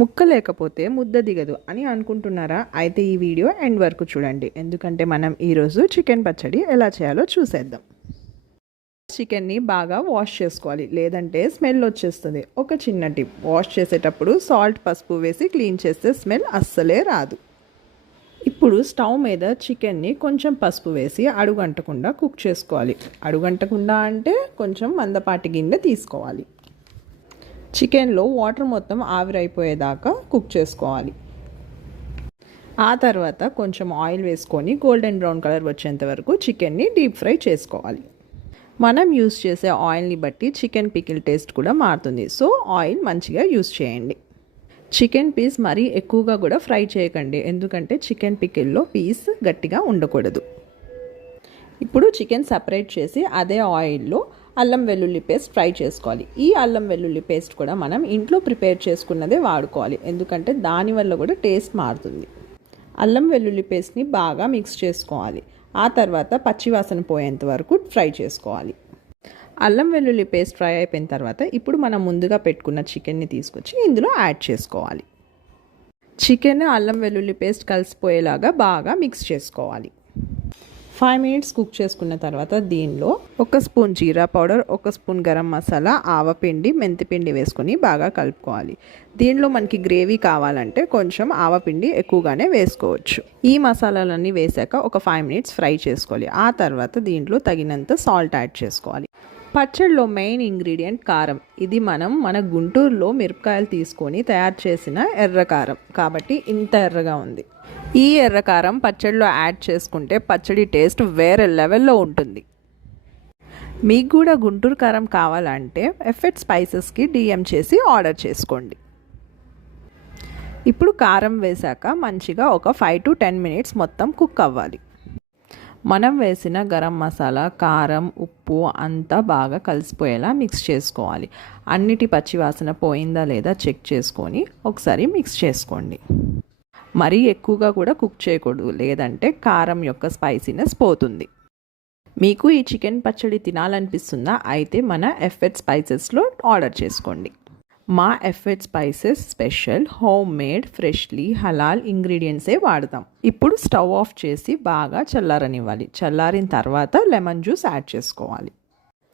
ముక్క లేకపోతే ముద్ద దిగదు అని అనుకుంటున్నారా? అయితే ఈ వీడియో ఎండ్ వరకు చూడండి, ఎందుకంటే మనం ఈరోజు చికెన్ పచ్చడి ఎలా చేయాలో చూసేద్దాం. చికెన్ని బాగా వాష్ చేసుకోవాలి, లేదంటే స్మెల్ వచ్చేస్తుంది. ఒక చిన్న టిప్: వాష్ చేసేటప్పుడు సాల్ట్, పసుపు వేసి క్లీన్ చేస్తే స్మెల్ అస్సలే రాదు. ఇప్పుడు స్టవ్ మీద చికెన్ని కొంచెం పసుపు వేసి అడుగంటకుండా కుక్ చేసుకోవాలి. అడుగంటకుండా అంటే కొంచెం మందపాటి గిన్నె తీసుకోవాలి. చికెన్లో వాటర్ మొత్తం ఆవిరైపోయేదాకా కుక్ చేసుకోవాలి. ఆ తర్వాత కొంచెం ఆయిల్ వేసుకొని గోల్డెన్ బ్రౌన్ కలర్ వచ్చేంత వరకు చికెన్ని డీప్ ఫ్రై చేసుకోవాలి. మనం యూస్ చేసే ఆయిల్ని బట్టి చికెన్ పికిల్ టేస్ట్ కూడా మారుతుంది, సో ఆయిల్ మంచిగా యూస్ చేయండి. చికెన్ పీస్ మరీ ఎక్కువగా కూడా ఫ్రై చేయకండి, ఎందుకంటే చికెన్ పికిల్లో పీస్ గట్టిగా ఉండకూడదు. ఇప్పుడు చికెన్ సపరేట్ చేసి అదే ఆయిల్లో అల్లం వెల్లుల్లి పేస్ట్ ఫ్రై చేసుకోవాలి. ఈ అల్లం వెల్లుల్లి పేస్ట్ కూడా మనం ఇంట్లో ప్రిపేర్ చేసుకున్నదే వాడుకోవాలి, ఎందుకంటే దానివల్ల కూడా టేస్ట్ మారుతుంది. అల్లం వెల్లుల్లి పేస్ట్ని బాగా మిక్స్ చేసుకోవాలి. ఆ తర్వాత పచ్చివాసన పోయేంత వరకు ఫ్రై చేసుకోవాలి. అల్లం వెల్లుల్లి పేస్ట్ ఫ్రై అయిపోయిన తర్వాత ఇప్పుడు మనం ముందుగా పెట్టుకున్న చికెన్ని తీసుకొచ్చి ఇందులో యాడ్ చేసుకోవాలి. చికెన్ అల్లం వెల్లుల్లి పేస్ట్ కలిసిపోయేలాగా బాగా మిక్స్ చేసుకోవాలి. 5 మినిట్స్ కుక్ చేసుకున్న తర్వాత దీనిలో 1 స్పూన్ జీరా పౌడర్, 1 స్పూన్ గరం మసాలా, ఆవపిండి, మెంతిపిండి వేసుకొని బాగా కలుపుకోవాలి. దీనిలో మనకి గ్రేవీ కావాలంటే కొంచెం ఆవపిండి ఎక్కువగానే వేసుకోవచ్చు. ఈ మసాలాలన్నీ వేసాక ఒక 5 మినిట్స్ ఫ్రై చేసుకోవాలి. ఆ తర్వాత దీంట్లో తగినంత సాల్ట్ యాడ్ చేసుకోవాలి. పచ్చడిలో మెయిన్ ఇంగ్రీడియంట్ కారం. ఇది మన గుంటూరులో మిరపకాయలు తీసుకొని తయారు చేసిన ఎర్ర కారం, కాబట్టి ఇంత ఎర్రగా ఉంది. ఈ ఎర్రకారం పచ్చడిలో యాడ్ చేసుకుంటే పచ్చడి టేస్ట్ వేరే లెవెల్లో ఉంటుంది. మీకు కూడా గుంటూరు కారం కావాలంటే ఎఫెట్ స్పైసెస్కి డిఎం చేసి ఆర్డర్ చేసుకోండి. ఇప్పుడు కారం వేశాక మంచిగా ఒక 5 to 10 మినిట్స్ మొత్తం కుక్ అవ్వాలి. మనం వేసిన గరం మసాలా, కారం, ఉప్పు అంతా బాగా కలిసిపోయేలా మిక్స్ చేసుకోవాలి. అన్నిటి పచ్చివాసన పోయిందా లేదా చెక్ చేసుకొని ఒకసారి మిక్స్ చేసుకోండి. మరీ ఎక్కువగా కూడా కుక్ చేయకూడదు, లేదంటే కారం యొక్క స్పైసీనెస్ పోతుంది. మీకు ఈ చికెన్ పచ్చడి తినాలనిపిస్తుందా? అయితే మన ఎఫెట్ స్పైసెస్లో ఆర్డర్ చేసుకోండి. మా ఎఫెట్ spices special home made freshly హలాల్ ఇంగ్రీడియంట్సే వాడతాం. ఇప్పుడు స్టవ్ ఆఫ్ చేసి బాగా చల్లారనివ్వాలి. చల్లారిన తర్వాత లెమన్ జ్యూస్ యాడ్ చేసుకోవాలి.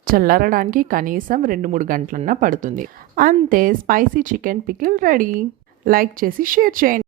చల్లారడానికి కనీసం 2-3 గంటలన్నా పడుతుంది. అంతే, spicy chicken pickle ready. Like చేసి షేర్ చేయండి.